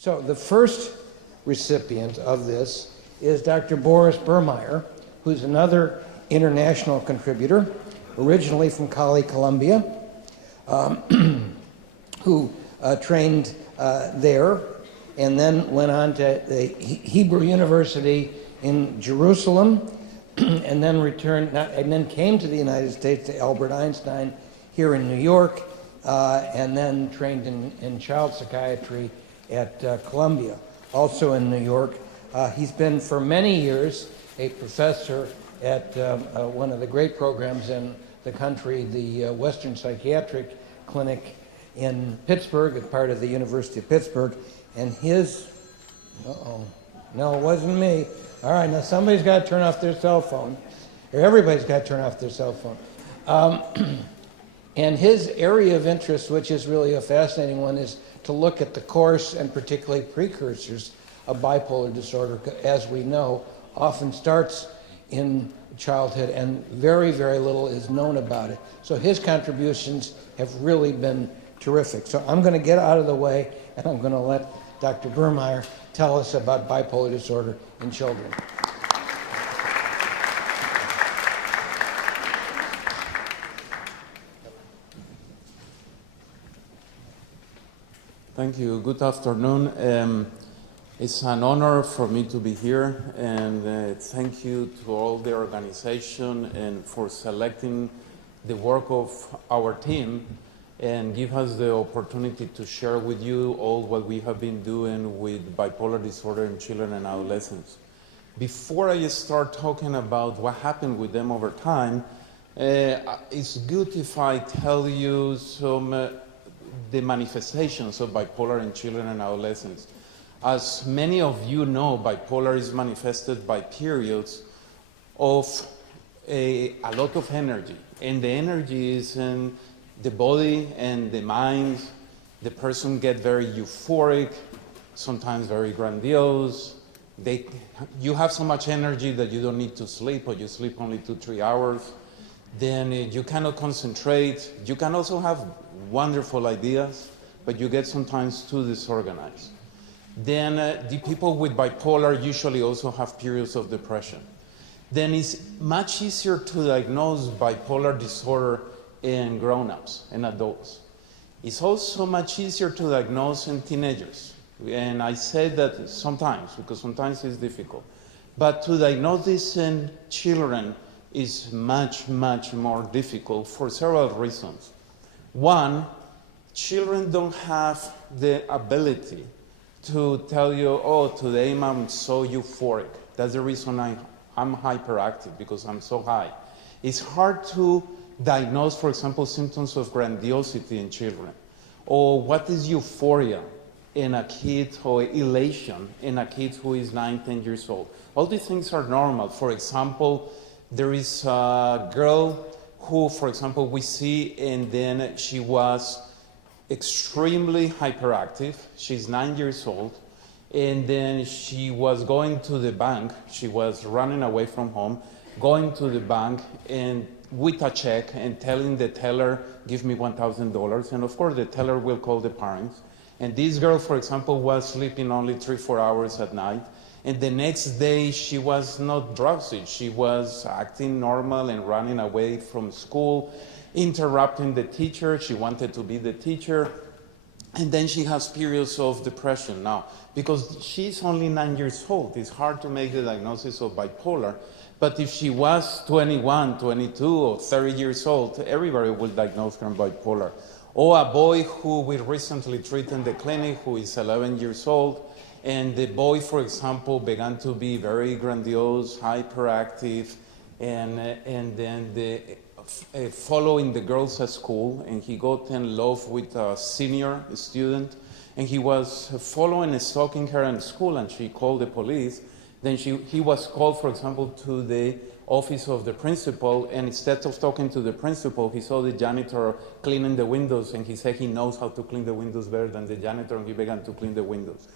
So the first recipient of this is Dr. Boris Birmaher, who's another international contributor, originally from Cali, Colombia, who trained there and then went on to the Hebrew University in Jerusalem, and then returned, and then came to the United States to Albert Einstein here in New York, and then trained in child psychiatry at Columbia, also in New York. He's been for many years a professor at one of the great programs in the country, the Western Psychiatric Clinic in Pittsburgh, as part of the University of Pittsburgh, and his, no, it wasn't me. All right, now somebody's got to turn off their cell phone, or everybody's got to turn off their cell phone. And his area of interest, which is really a fascinating one, is to look at the course and particularly precursors of bipolar disorder, as we know, often starts in childhood and very, very little is known about it. So his contributions have really been terrific. So I'm going to get out of the way and I'm going to let Dr. Birmaher tell us about bipolar disorder in children. Thank you. Good afternoon. It's an honor for me to be here, and thank you to all the organization and for selecting the work of our team and give us the opportunity to share with you all what we have been doing with bipolar disorder in children and adolescents. Before I start talking about what happened with them over time, it's good if I tell you some the manifestations of bipolar in children and adolescents. As many of you know, bipolar is manifested by periods of a lot of energy, and the energy is in the body and the mind. The person gets very euphoric, sometimes very grandiose. You have so much energy that you don't need to sleep, or you sleep only 2-3 hours. Then you cannot concentrate. You can also have wonderful ideas, but you get sometimes too disorganized. Then the people with bipolar usually also have periods of depression. Then it's much easier to diagnose bipolar disorder in grown-ups and adults. It's also much easier to diagnose in teenagers. And I say that sometimes, because sometimes it's difficult. But to diagnose this in children is much, much more difficult for several reasons. One, children don't have the ability to tell you, oh, today I'm so euphoric. That's the reason I'm hyperactive, because I'm so high. It's hard to diagnose, for example, symptoms of grandiosity in children. Or what is euphoria in a kid, or elation in a kid who is 9-10 years old. All these things are normal. For example, there is a girl who, for example, we see, and then she was extremely hyperactive. She's 9 years old, and then she was going to the bank. She was running away from home, going to the bank and with a check and telling the teller, give me $1,000. And of course, the teller will call the parents. And this girl, for example, was sleeping only 3-4 hours at night. And the next day, she was not drowsy. She was acting normal and running away from school, interrupting the teacher. She wanted to be the teacher. And then she has periods of depression now. Because she's only 9 years old, it's hard to make the diagnosis of bipolar. But if she was 21, 22, or 30 years old, everybody will diagnose her bipolar. Or a boy who we recently treated in the clinic who is 11 years old, and the boy, for example, began to be very grandiose, hyperactive, and then following the girls at school, and he got in love with a senior student, and he was following and stalking her in school, and she called the police. Then he was called, for example, to the office of the principal, and instead of talking to the principal, he saw the janitor cleaning the windows, and he said he knows how to clean the windows better than the janitor, and he began to clean the windows.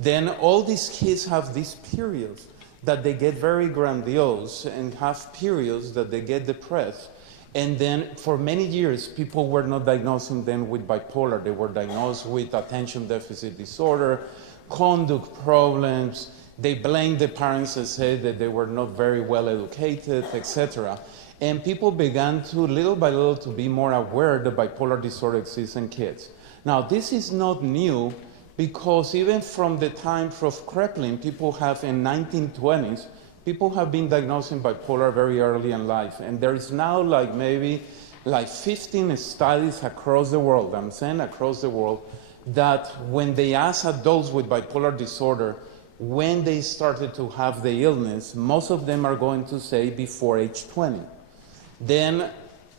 Then all these kids have these periods that they get very grandiose and have periods that they get depressed. And then for many years, people were not diagnosing them with bipolar. They were diagnosed with attention deficit disorder, conduct problems. They blamed the parents and said that they were not very well educated, etc. And people began to, little by little, to be more aware that bipolar disorder exists in kids. Now, this is not new because even from the time of Kraepelin, people have in 1920s, people have been diagnosing bipolar very early in life. And there is now maybe 15 studies across the world, I'm saying across the world, that when they ask adults with bipolar disorder, when they started to have the illness, most of them are going to say before age 20. Then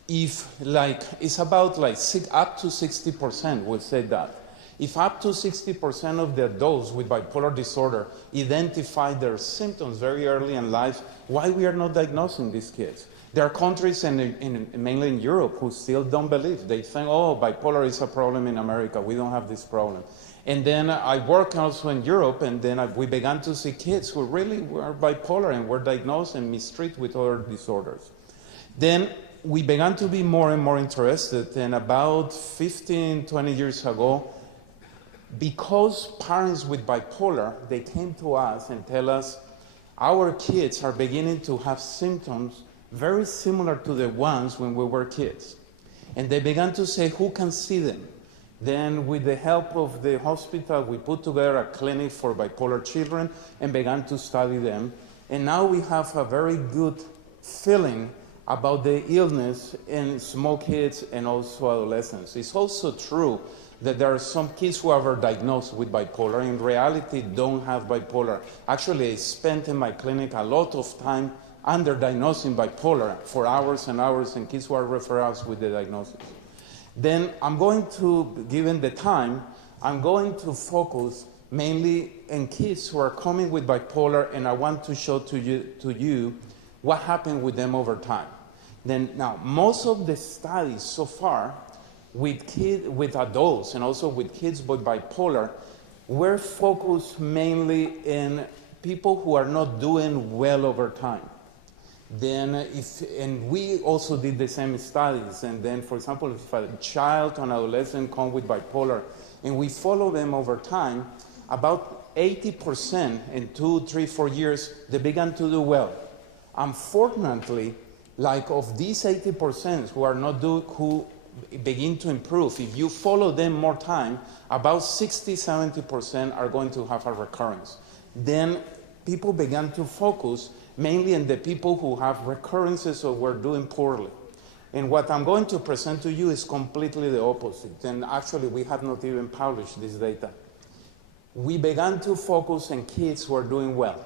if it's about up to 60% will say that. If up to 60% of the adults with bipolar disorder identify their symptoms very early in life, why we are not diagnosing these kids? There are countries, mainly in Europe, who still don't believe. They think, oh, bipolar is a problem in America. We don't have this problem. And then I work also in Europe, and then we began to see kids who really were bipolar and were diagnosed and mistreated with other disorders. Then we began to be more and more interested, and about 15, 20 years ago, because parents with bipolar, they came to us and tell us, our kids are beginning to have symptoms very similar to the ones when we were kids. And they began to say, who can see them? Then with the help of the hospital, we put together a clinic for bipolar children and began to study them. And now we have a very good feeling about the illness in small kids and also adolescents. It's also true that there are some kids who are diagnosed with bipolar, in reality don't have bipolar. Actually, I spent in my clinic a lot of time under-diagnosing bipolar for hours and hours, and kids who are referrals with the diagnosis. Then I'm going to, given the time, I'm going to focus mainly in kids who are coming with bipolar, and I want to show to you what happened with them over time. Then now, most of the studies so far with adults and also with kids with bipolar, we're focused mainly in people who are not doing well over time. Then and we also did the same studies, and then for example, if a child or an adolescent come with bipolar and we follow them over time, about 80% in 2, 3, 4 years, they began to do well. Unfortunately, of these 80% who are not who begin to improve, if you follow them more time, about 60-70% are going to have a recurrence. Then people began to focus mainly on the people who have recurrences or were doing poorly. And what I'm going to present to you is completely the opposite. And actually, we have not even published this data. We began to focus on kids who are doing well.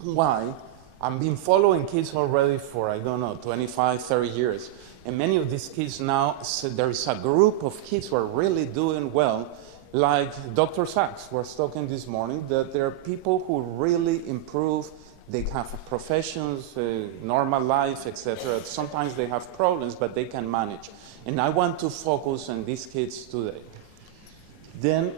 Why? I've been following kids already for, 25, 30 years. And many of these kids now, so there is a group of kids who are really doing well, like Dr. Sachs was talking this morning, that there are people who really improve. They have professions, normal life, etc. Sometimes they have problems, but they can manage. And I want to focus on these kids today. Then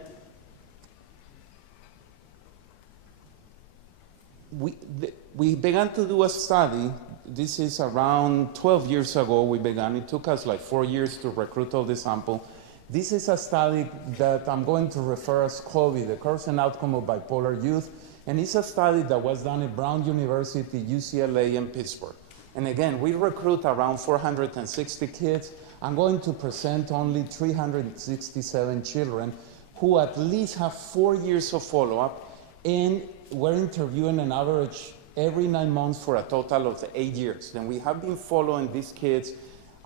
we began to do a study. This is around 12 years ago we began. It took us 4 years to recruit all the sample. This is a study that I'm going to refer as Colvin, the course and outcome of bipolar youth. And it's a study that was done at Brown University, UCLA, and Pittsburgh. And again, we recruit around 460 kids. I'm going to present only 367 children who at least have 4 years of follow-up, and we're interviewing an average every 9 months for a total of 8 years. Then we have been following these kids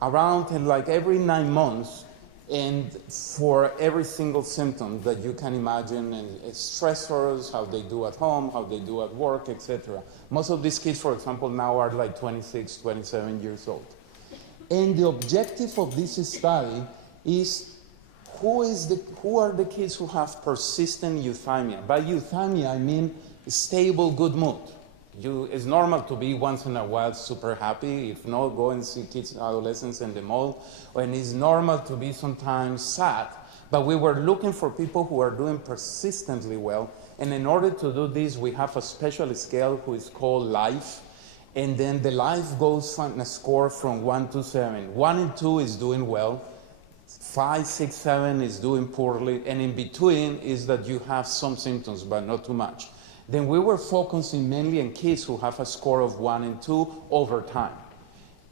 around every 9 months, and for every single symptom that you can imagine, and stressors, how they do at home, how they do at work, etc. Most of these kids, for example, now are 26, 27 years old. And the objective of this study is who are the kids who have persistent euthymia. By euthymia, I mean stable, good mood. It's normal to be once in a while super happy. If not, go and see kids, adolescents in the mall. And it's normal to be sometimes sad. But we were looking for people who are doing persistently well. And in order to do this, we have a special scale who is called LIFE. And then the LIFE goes on a score from 1 to 7. 1 and 2 is doing well. 5, 6, 7 is doing poorly, and in between is that you have some symptoms, but not too much. Then we were focusing mainly on kids who have a score of 1 and 2 over time.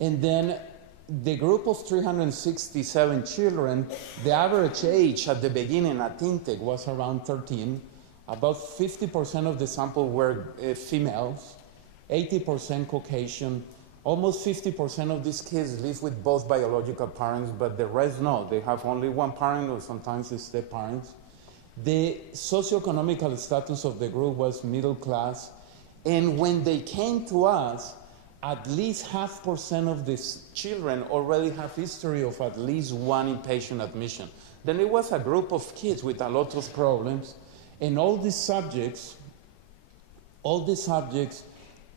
And then the group of 367 children, the average age at the beginning at intake was around 13. About 50% of the sample were females, 80% Caucasian. Almost 50% of these kids live with both biological parents, but the rest no. They have only one parent, or sometimes it's step parents. The socioeconomical status of the group was middle class. And when they came to us, at least 0.5% of these children already have history of at least one inpatient admission. Then it was a group of kids with a lot of problems. And all these subjects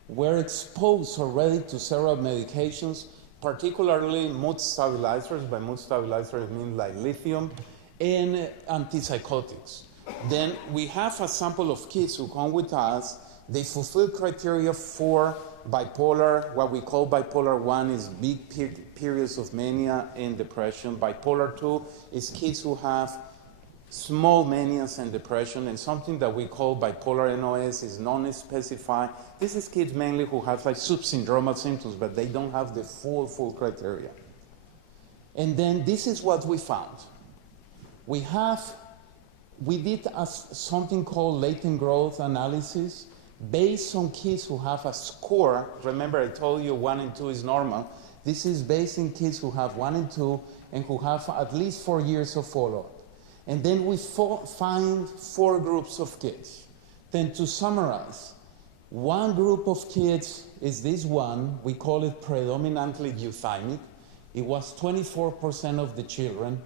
were exposed already to several medications, particularly mood stabilizers. By mood stabilizers, I mean like lithium, and antipsychotics. Then we have a sample of kids who come with us. They fulfill criteria for bipolar. What we call bipolar 1 is big periods of mania and depression. Bipolar 2 is kids who have small manias and depression, and something that we call bipolar NOS is non-specified. This is kids mainly who have like subsyndromal symptoms, but they don't have the full criteria. And then this is what we found. We did something called latent growth analysis based on kids who have a score. Remember I told you 1 and 2 is normal. This is based on kids who have 1 and 2 and who have at least 4 years of follow-up. And then we find 4 groups of kids. Then to summarize, one group of kids is this one. We call it predominantly euthymic. It was 24% of the children.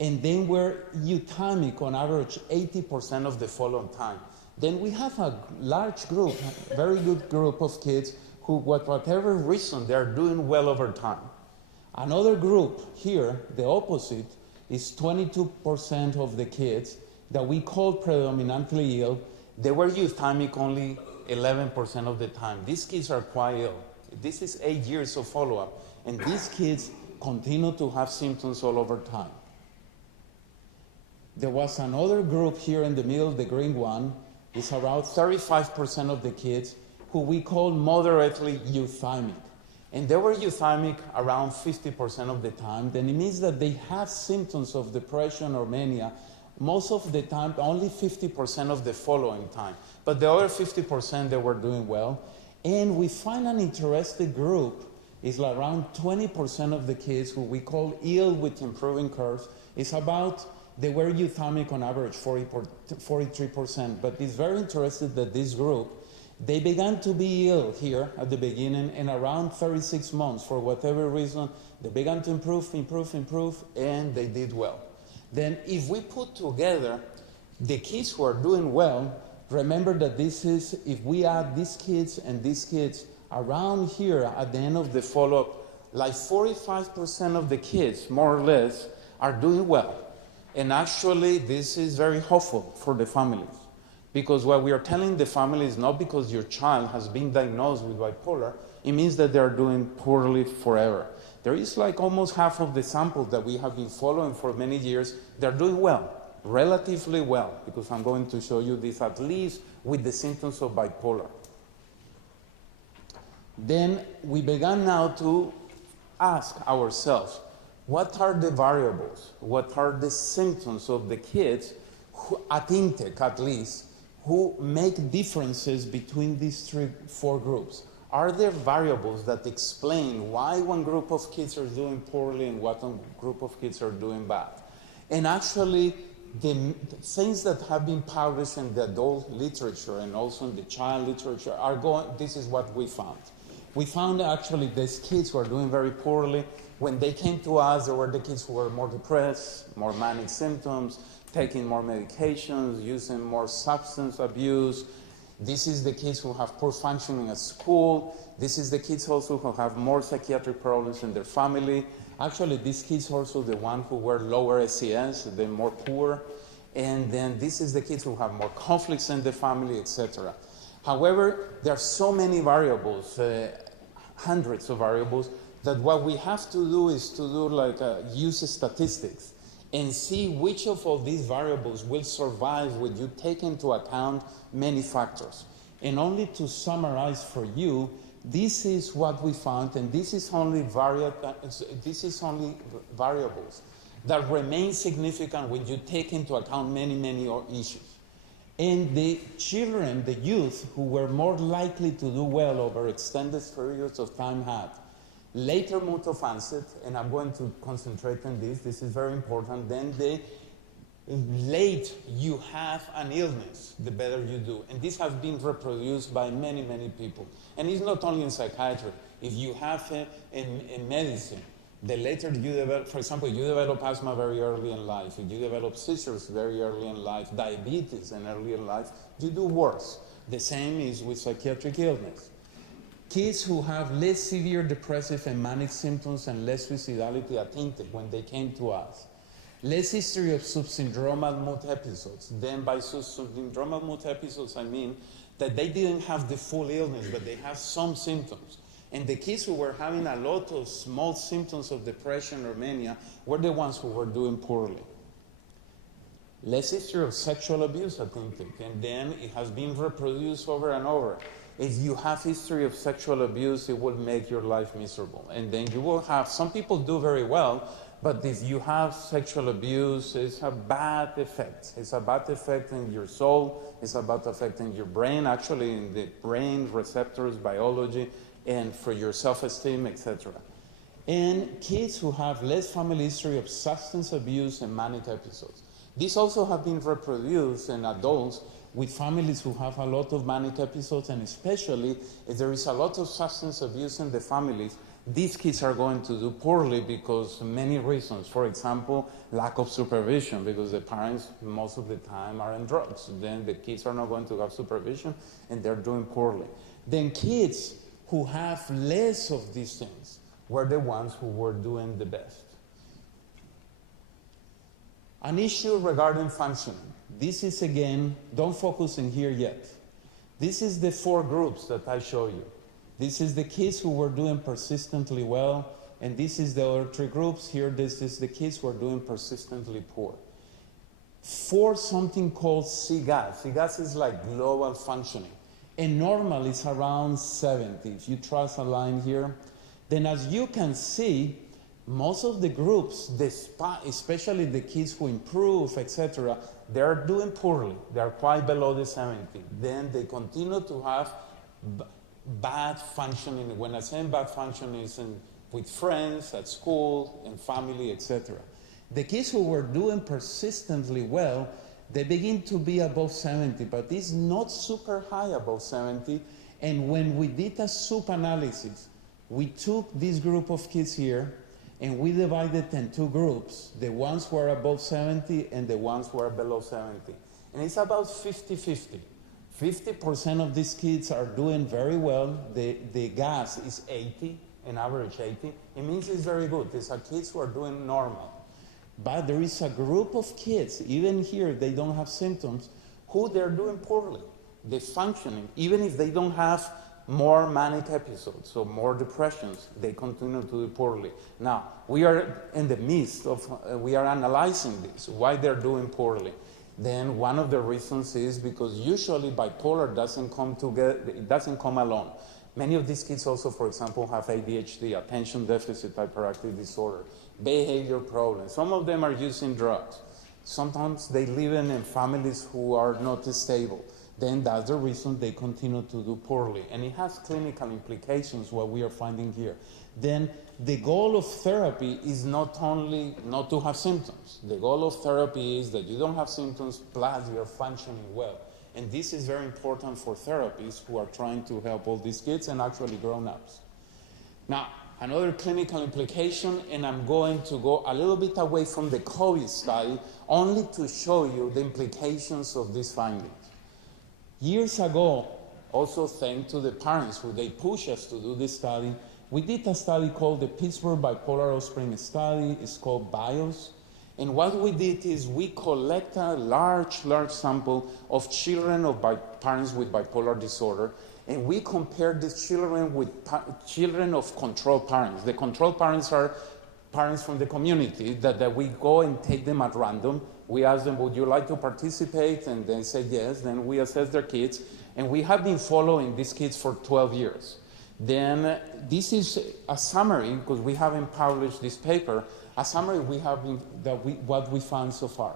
And then we're euthymic on average 80% of the follow-up time. Then we have a large group, a very good group of kids who, for whatever reason, they're doing well over time. Another group here, the opposite, is 22% of the kids that we call predominantly ill. They were euthymic only 11% of the time. These kids are quite ill. This is 8 years of follow-up, and these kids continue to have symptoms all over time. There was another group here in the middle, the green one. It's around 35% of the kids who we call moderately euthymic. And they were euthymic around 50% of the time. Then it means that they have symptoms of depression or mania most of the time, only 50% of the following time. But the other 50%, they were doing well. And we find an interesting group is around 20% of the kids who we call ill with improving curves. It's about, they were euthymic on average 43%. But it's very interesting that this group, they began to be ill here at the beginning, and around 36 months, for whatever reason, they began to improve, and they did well. Then if we put together the kids who are doing well, remember that this is, if we add these kids and these kids around here at the end of the follow-up, like 45% of the kids, more or less, are doing well. And actually, this is very hopeful for the families. Because what we are telling the family is not because your child has been diagnosed with bipolar, it means that they are doing poorly forever. There is like almost half of the samples that we have been following for many years, they're doing well, relatively well, because I'm going to show you this at least with the symptoms of bipolar. Then we began now to ask ourselves, what are the variables? What are the symptoms of the kids who, at intake at least, who make differences between these 4 groups? Are there variables that explain why one group of kids are doing poorly and what one group of kids are doing bad? And actually, the things that have been published in the adult literature and also in the child literature are going, this is what we found. We found actually these kids who are doing very poorly. When they came to us, there were the kids who were more depressed, more manic symptoms, taking more medications, using more substance abuse. This is the kids who have poor functioning at school. This is the kids also who have more psychiatric problems in their family. Actually, these kids also the ones who were lower SES, they're more poor. And then this is the kids who have more conflicts in the family, etc. However, there are so many variables, hundreds of variables, that what we have to do is to do use statistics. and see which of all these variables will survive when you take into account many factors. And only to summarize for you, this is what we found, and this is only variables that remain significant when you take into account many, many issues. And the children, the youth, who were more likely to do well over extended periods of time had later mode of onset, and I'm going to concentrate on this is very important, then the late you have an illness, the better you do. And this has been reproduced by many, many people. And it's not only in psychiatry. If you have in medicine, the later you develop, for example, you develop asthma very early in life, if you develop seizures very early in life, diabetes in early in life, you do worse. The same is with psychiatric illness. Kids who have less severe depressive and manic symptoms and less suicidality attempted when they came to us. Less history of subsyndromal mood episodes. Then by subsyndromal mood episodes, I mean that they didn't have the full illness, but they have some symptoms. And the kids who were having a lot of small symptoms of depression or mania were the ones who were doing poorly. Less history of sexual abuse attempted, and then it has been reproduced over and over. If you have history of sexual abuse, it will make your life miserable. And then you will have, some people do very well, but if you have sexual abuse, it's a bad effect. It's a bad effect in your soul, it's a bad effect in your brain, actually in the brain receptors, biology, and for your self-esteem, etc. And kids who have less family history of substance abuse and manic episodes. These also have been reproduced in adults with families who have a lot of manic episodes, and especially if there is a lot of substance abuse in the families, these kids are going to do poorly because many reasons. For example, lack of supervision, because the parents most of the time are on drugs. Then the kids are not going to have supervision and they're doing poorly. Then kids who have less of these things were the ones who were doing the best. An issue regarding functioning. This is, again, don't focus in here yet. This is the 4 groups that I show you. This is the kids who were doing persistently well, and this is the other 3 groups. Here, this is the kids who are doing persistently poor. For something called CGAS. CGAS is like global functioning. And normally it's around 70. If you trace a line here, then as you can see, most of the groups, especially the kids who improve, etc., they are doing poorly. They are quite below the 70. Then they continue to have bad functioning. When I say bad functioning, it's with friends, at school, and family, etc. The kids who were doing persistently well, they begin to be above 70, but it's not super high above 70. And when we did a soup analysis, we took this group of kids here, and we divided in 2 groups, the ones who are above 70 and the ones who are below 70. And it's about 50-50. 50% of these kids are doing very well. The gas is 80, an average 80. It means it's very good. These are kids who are doing normal. But there is a group of kids, even here they don't have symptoms, who they're doing poorly. They're functioning, even if they don't have more manic episodes or more depressions, they continue to do poorly. Now, we are in the midst of, we are analyzing this, why they're doing poorly. Then one of the reasons is because usually bipolar doesn't come together, it doesn't come alone. Many of these kids also, for example, have ADHD, attention deficit hyperactive disorder, behavior problems. Some of them are using drugs. Sometimes they live in families who are not stable. Then that's the reason they continue to do poorly. And it has clinical implications, what we are finding here. Then the goal of therapy is not only not to have symptoms. The goal of therapy is that you don't have symptoms, plus you're functioning well. And this is very important for therapists who are trying to help all these kids and actually grown-ups. Now, another clinical implication, and I'm going to go a little bit away from the COVID study, only to show you the implications of these findings. Years ago, also thanks to the parents who they pushed us to do this study, we did a study called the Pittsburgh Bipolar Offspring Study. It's called BIOS. And what we did is we collect a large sample of children of parents with bipolar disorder, and we compared these children with children of control parents. The control parents are parents from the community that we go and take them at random. We ask them, would you like to participate? And they say yes. Then we assess their kids. And we have been following these kids for 12 years. Then this is a summary, because we haven't published this paper, a summary what we found so far.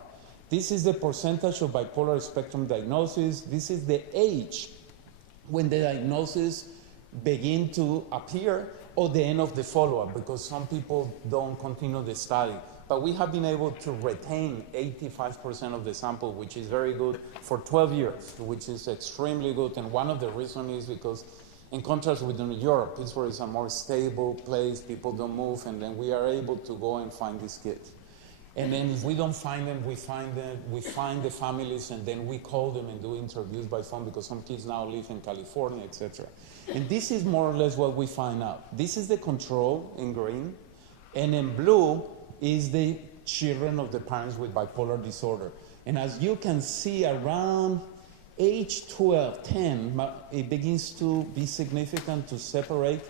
This is the percentage of bipolar spectrum diagnosis. This is the age when the diagnosis begin to appear or the end of the follow-up, because some people don't continue the study. But we have been able to retain 85% of the sample, which is very good, for 12 years, which is extremely good. And one of the reasons is because, in contrast with New York, Pittsburgh is a more stable place, people don't move, and then we are able to go and find these kids. And then if we don't find them, we find the families, and then we call them and do interviews by phone, because some kids now live in California, etc. And this is more or less what we find out. This is the control in green, and in blue is the children of the parents with bipolar disorder. And as you can see, around age 12, 10, it begins to be significant to separate.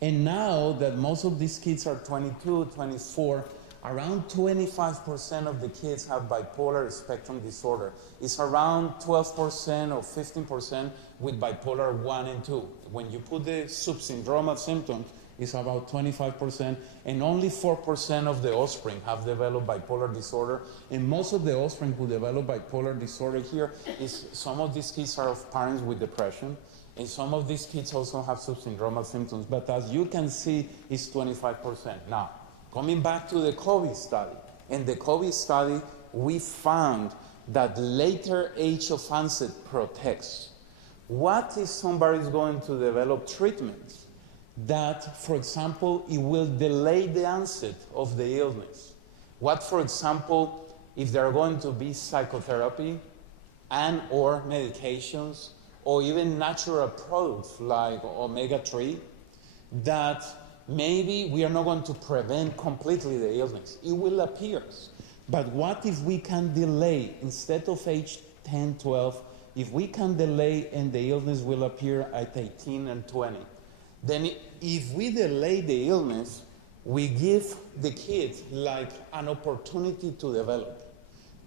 And now that most of these kids are 22, 24, around 25% of the kids have bipolar spectrum disorder. It's around 12% or 15% with bipolar 1 and 2. When you put the subsyndromal symptoms, it's about 25%, and only 4% of the offspring have developed bipolar disorder. And most of the offspring who develop bipolar disorder here is some of these kids are of parents with depression, and some of these kids also have subsyndromal symptoms. But as you can see, it's 25%. Now, coming back to the COVID study. In the COVID study, we found that later age of onset protects. What if somebody is going to develop treatments that, for example, it will delay the onset of the illness? What, for example, if there are going to be psychotherapy and or medications or even natural products like omega-3 that maybe we are not going to prevent completely the illness. It will appear. But what if we can delay, instead of age 10, 12, if we can delay and the illness will appear at 18 and 20? Then if we delay the illness, we give the kids like an opportunity to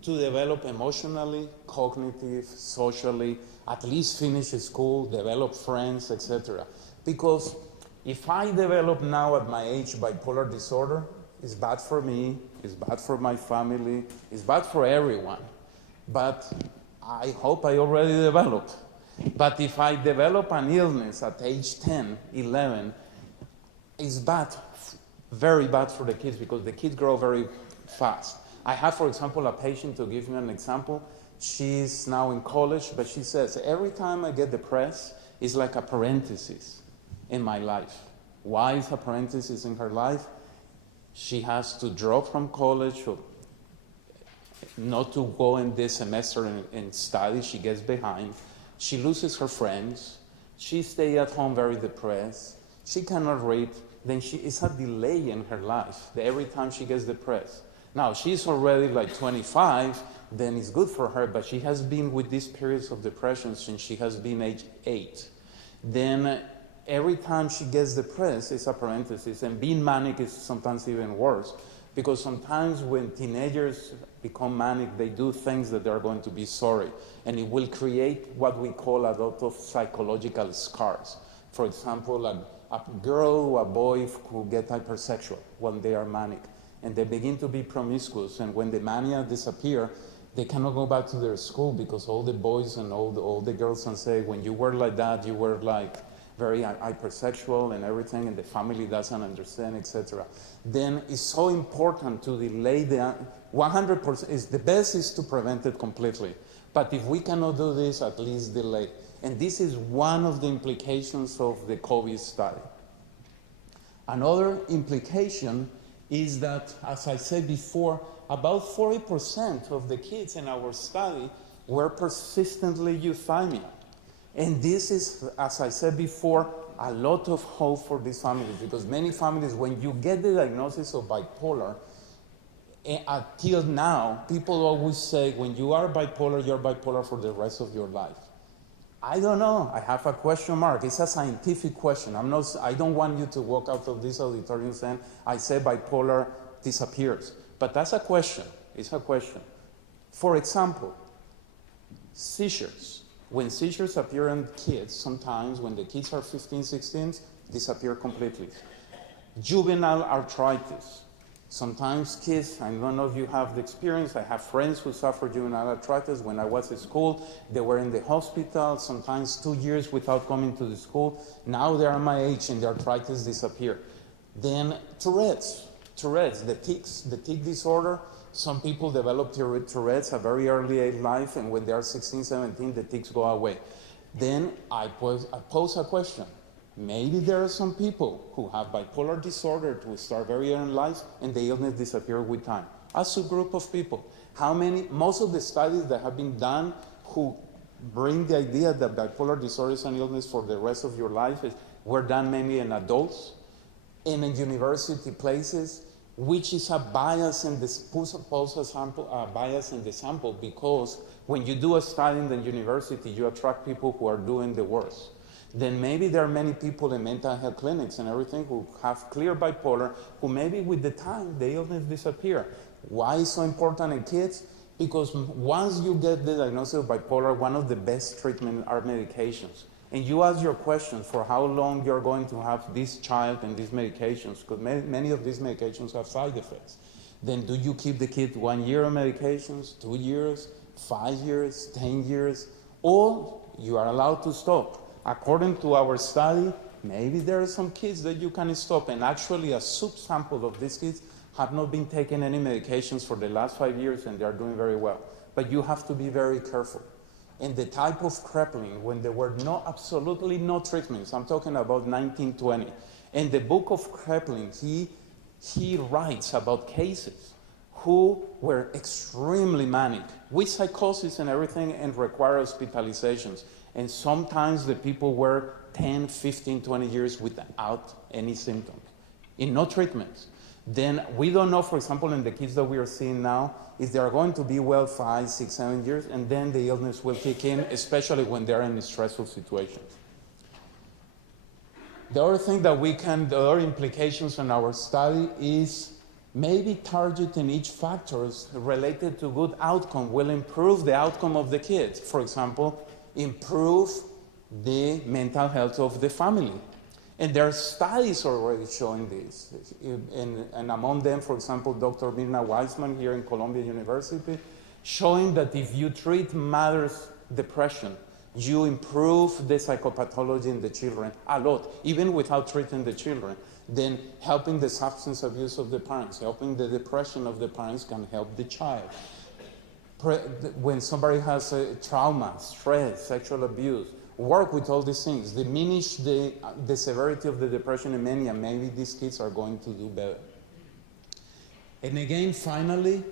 develop emotionally, cognitive, socially, at least finish school, develop friends, etc. Because if I develop now at my age bipolar disorder, it's bad for me, it's bad for my family, it's bad for everyone. But I hope I already developed. But if I develop an illness at age 10, 11, it's bad, very bad for the kids, because the kids grow very fast. I have, for example, a patient, to give you an example. She's now in college, but she says, every time I get depressed, it's like a parenthesis in my life. Why is a parenthesis in her life? She has to drop from college or not to go in this semester and study. She gets behind. She loses her friends. She stays at home very depressed. She cannot read. Then it's a delay in her life. Every time she gets depressed. Now, she's already like 25, then it's good for her, but she has been with these periods of depression since she has been age 8. Then every time she gets depressed, it's a parenthesis, and being manic is sometimes even worse, because sometimes when teenagers become manic, they do things that they're going to be sorry, and it will create what we call a lot of psychological scars. For example, a girl or a boy who get hypersexual when they are manic, and they begin to be promiscuous, and when the mania disappear, they cannot go back to their school because all the boys and all the girls can say, when you were like that, you were like very hypersexual and everything, and the family doesn't understand, etc. Then it's so important to delay the 100%. Is the best is to prevent it completely. But if we cannot do this, at least delay. And this is one of the implications of the COVID study. Another implication is that, as I said before, about 40% of the kids in our study were persistently euthymia. And this is, as I said before, a lot of hope for these families, because many families, when you get the diagnosis of bipolar, until now, people always say, when you are bipolar, you're bipolar for the rest of your life. I don't know. I have a question mark. It's a scientific question. I don't want you to walk out of this auditorium saying, I say bipolar disappears. But that's a question. It's a question. For example, seizures. When seizures appear in kids, sometimes when the kids are 15, 16, disappear completely. Juvenile arthritis. Sometimes kids, I don't know if you have the experience, I have friends who suffer juvenile arthritis. When I was at school, they were in the hospital, sometimes 2 years without coming to the school. Now they are my age and the arthritis disappear. Then Tourette's, the tic disorder. Some people develop Tourette's at very early age life, and when they are 16, 17, the tics go away. Then I pose a question. Maybe there are some people who have bipolar disorder to start very early in life and the illness disappear with time. A subgroup of people. Most of the studies that have been done who bring the idea that bipolar disorder is an illness for the rest of your life were done mainly in adults and in university places, which is a bias in the sample, because when you do a study in the university, you attract people who are doing the worst. Then maybe there are many people in mental health clinics and everything who have clear bipolar, who maybe with the time the illness disappear. Why is so important in kids? Because once you get the diagnosis of bipolar, one of the best treatments are medications. And you ask your question for how long you're going to have this child and these medications, because many of these medications have side effects. Then do you keep the kid 1 year on medications, 2 years, 5 years, 10 years, or you are allowed to stop? According to our study, maybe there are some kids that you can stop, and actually a subsample of these kids have not been taking any medications for the last 5 years and they are doing very well. But you have to be very careful. And the type of crippling, when there were absolutely no treatments, I'm talking about 1920. In the book of crippling, he writes about cases who were extremely manic, with psychosis and everything, and require hospitalizations. And sometimes the people were 10, 15, 20 years without any symptoms, in no treatments. Then we don't know, for example, in the kids that we are seeing now, if they are going to be well 5, 6, 7 years, and then the illness will kick in, especially when they're in stressful situations. The other thing that the other implications in our study is maybe targeting each factors related to good outcome will improve the outcome of the kids. For example, improve the mental health of the family. And there are studies already showing this. And among them, for example, Dr. Mirna Weissman here in Columbia University, showing that if you treat mother's depression, you improve the psychopathology in the children a lot, even without treating the children. Then helping the substance abuse of the parents, helping the depression of the parents can help the child. When somebody has a trauma, stress, sexual abuse, work with all these things, diminish the severity of the depression and mania, maybe these kids are going to do better. And again, finally,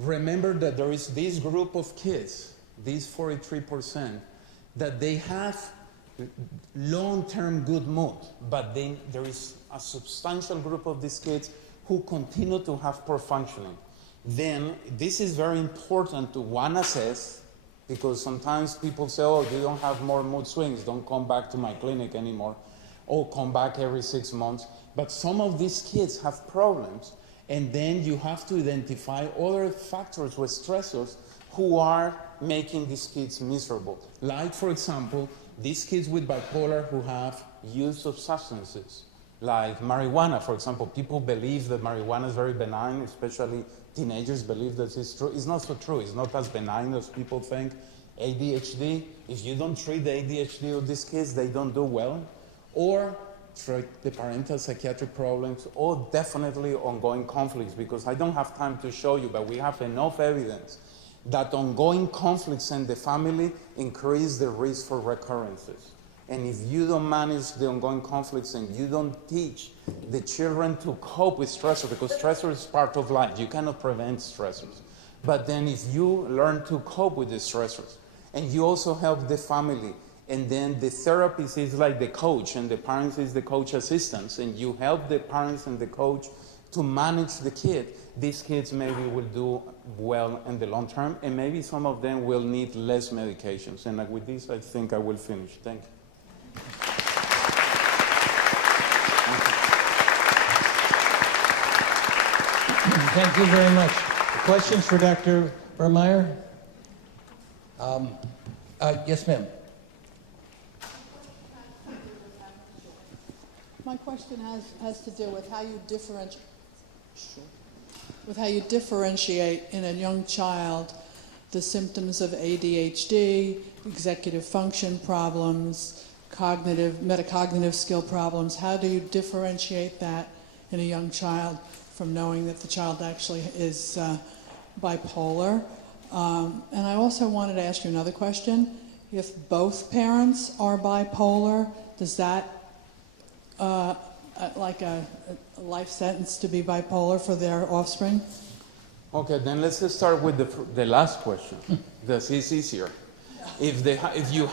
remember that there is this group of kids, these 43%, that they have long-term good mood, but then there is a substantial group of these kids who continue to have poor functioning. Then this is very important to assess, because sometimes people say, oh, you don't have more mood swings, don't come back to my clinic anymore, or come back every 6 months. But some of these kids have problems, and then you have to identify other factors or stressors who are making these kids miserable. Like, for example, these kids with bipolar who have use of substances, like marijuana, for example. People believe that marijuana is very benign, especially teenagers believe that it's true. It's not so true. It's not as benign as people think. ADHD, if you don't treat the ADHD of these kids, they don't do well. Or treat the parental psychiatric problems, or definitely ongoing conflicts, because I don't have time to show you, but we have enough evidence that ongoing conflicts in the family increase the risk for recurrences. And if you don't manage the ongoing conflicts and you don't teach the children to cope with stressors, because stressor is part of life, you cannot prevent stressors. But then if you learn to cope with the stressors, and you also help the family, and then the therapist is like the coach, and the parents is the coach assistants, and you help the parents and the coach to manage the kid. These kids maybe will do well in the long term, and maybe some of them will need less medications. And with this, I think I will finish. Thank you. Thank you very much. Questions for Dr. Birmaher? Yes, ma'am. My question has to do with how you differentiate in a young child the symptoms of ADHD, executive function problems, metacognitive skill problems. How do you differentiate that in a young child from knowing that the child actually is bipolar? And I also wanted to ask you another question. If both parents are bipolar, does that like a life sentence to be bipolar for their offspring? Okay, then let's just start with the last question. This is easier. If you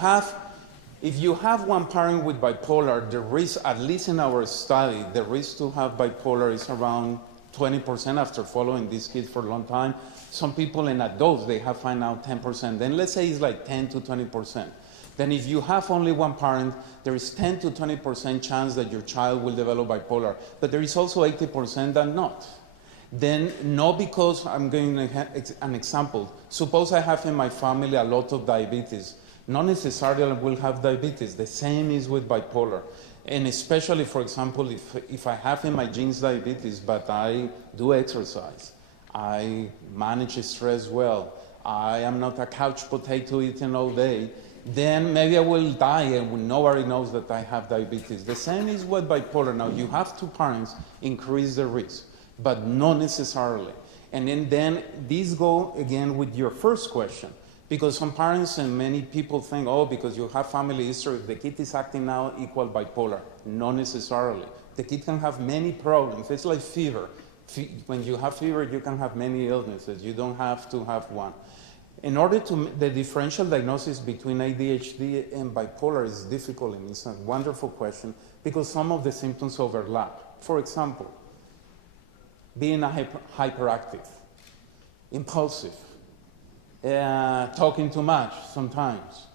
have one parent with bipolar, the risk, at least in our study, the risk to have bipolar is around 20% after following these kids for a long time. Some people in adults, they have found out 10%. Then let's say it's like 10 to 20%. Then if you have only one parent, there is 10 to 20% chance that your child will develop bipolar. But there is also 80% that not. Then no, because I'm going to have an example. Suppose I have in my family a lot of diabetes. Not necessarily I will have diabetes. The same is with bipolar. And especially, for example, if I have in my genes diabetes, but I do exercise, I manage stress well, I am not a couch potato eating all day, then maybe I will die and nobody knows that I have diabetes. The same is with bipolar. Now, you have two parents, increase the risk, but not necessarily. And then these go again with your first question, because some parents and many people think, oh, because you have family history, the kid is acting now equal bipolar. Not necessarily. The kid can have many problems. It's like fever. When you have fever, you can have many illnesses. You don't have to have one. In order to, the differential diagnosis between ADHD and bipolar is difficult, and it's a wonderful question, because some of the symptoms overlap. For example, being hyperactive, impulsive, talking too much sometimes.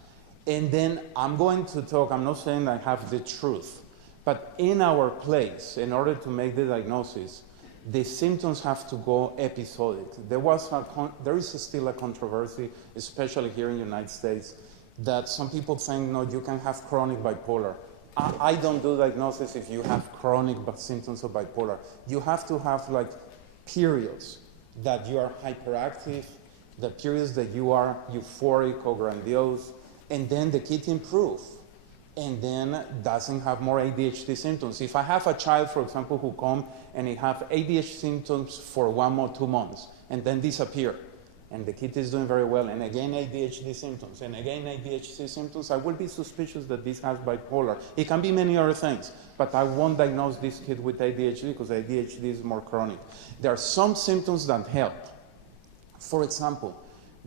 And then I'm going to talk, I'm not saying I have the truth, but in our place, in order to make the diagnosis, the symptoms have to go episodic. There is still a controversy, especially here in the United States, that some people think, no, you can have chronic bipolar. I don't do diagnosis if you have chronic symptoms of bipolar. You have to have like periods that you are hyperactive, the periods that you are euphoric or grandiose, and then the kid improves, and then doesn't have more ADHD symptoms. If I have a child, for example, who come and he have ADHD symptoms for 1 or 2 months, and then disappear, and the kid is doing very well, and again ADHD symptoms, and again ADHD symptoms, I will be suspicious that this has bipolar. It can be many other things, but I won't diagnose this kid with ADHD because ADHD is more chronic. There are some symptoms that help. For example,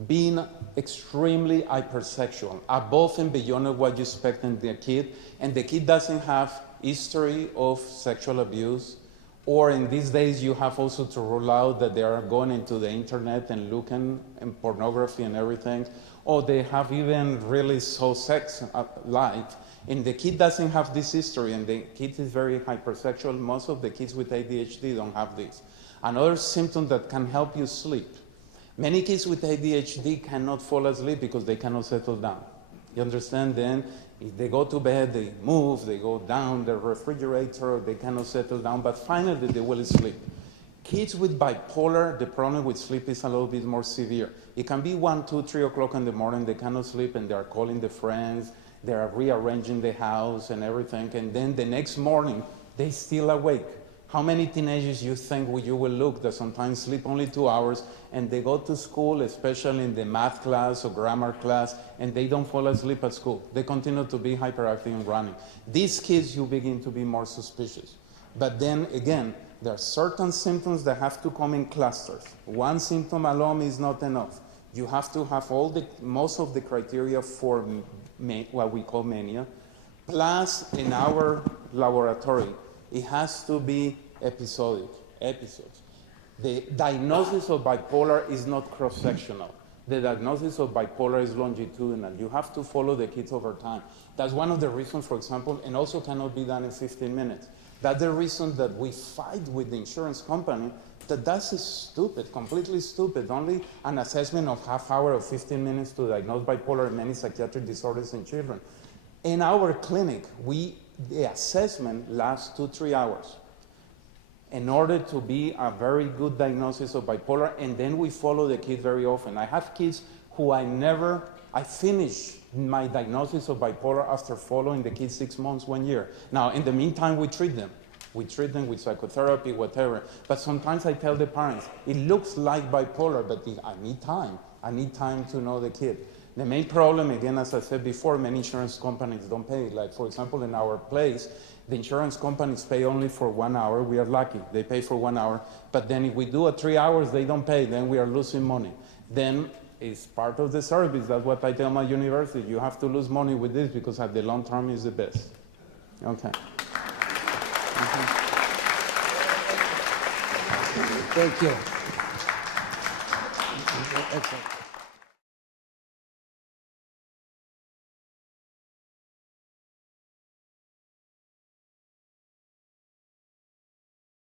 being extremely hypersexual, above and beyond of what you expect in the kid, and the kid doesn't have history of sexual abuse, or in these days you have also to rule out that they are going into the internet and looking in pornography and everything, or they have even really so sex life, and the kid doesn't have this history, and the kid is very hypersexual. Most of the kids with ADHD don't have this. Another symptom that can help you sleep. Many kids with ADHD cannot fall asleep because they cannot settle down. You understand? Then if they go to bed, they move, they go down the refrigerator, they cannot settle down, but finally they will sleep. Kids with bipolar, the problem with sleep is a little bit more severe. It can be 1, 2, 3 o'clock in the morning, they cannot sleep, and they are calling their friends, they are rearranging the house and everything, and then the next morning, they still awake. How many teenagers you think you will look that sometimes sleep only 2 hours, and they go to school, especially in the math class or grammar class, and they don't fall asleep at school. They continue to be hyperactive and running. These kids, you begin to be more suspicious. But then again, there are certain symptoms that have to come in clusters. One symptom alone is not enough. You have to have most of the criteria for what we call mania. Plus, in our laboratory, it has to be episodic. episodes. The diagnosis of bipolar is not cross-sectional. The diagnosis of bipolar is longitudinal. You have to follow the kids over time. That's one of the reasons, for example, and also cannot be done in 15 minutes. That's the reason that we fight with the insurance company that that's stupid, completely stupid. Only an assessment of half hour or 15 minutes to diagnose bipolar and many psychiatric disorders in children. In our clinic, the assessment lasts 2-3 hours in order to be a very good diagnosis of bipolar, and then we follow the kids very often. I have kids who I finish my diagnosis of bipolar after following the kids 6 months, 1 year. Now, in the meantime, we treat them. We treat them with psychotherapy, whatever. But sometimes I tell the parents, it looks like bipolar, but I need time. I need time to know the kid. The main problem, again, as I said before, many insurance companies don't pay. Like, for example, in our place, the insurance companies pay only for 1 hour. We are lucky. They pay for 1 hour. But then if we do it 3 hours, they don't pay. Then we are losing money. Then it's part of the service. That's what I tell my university. You have to lose money with this because at the long term is the best. Okay. Thank you. Excellent.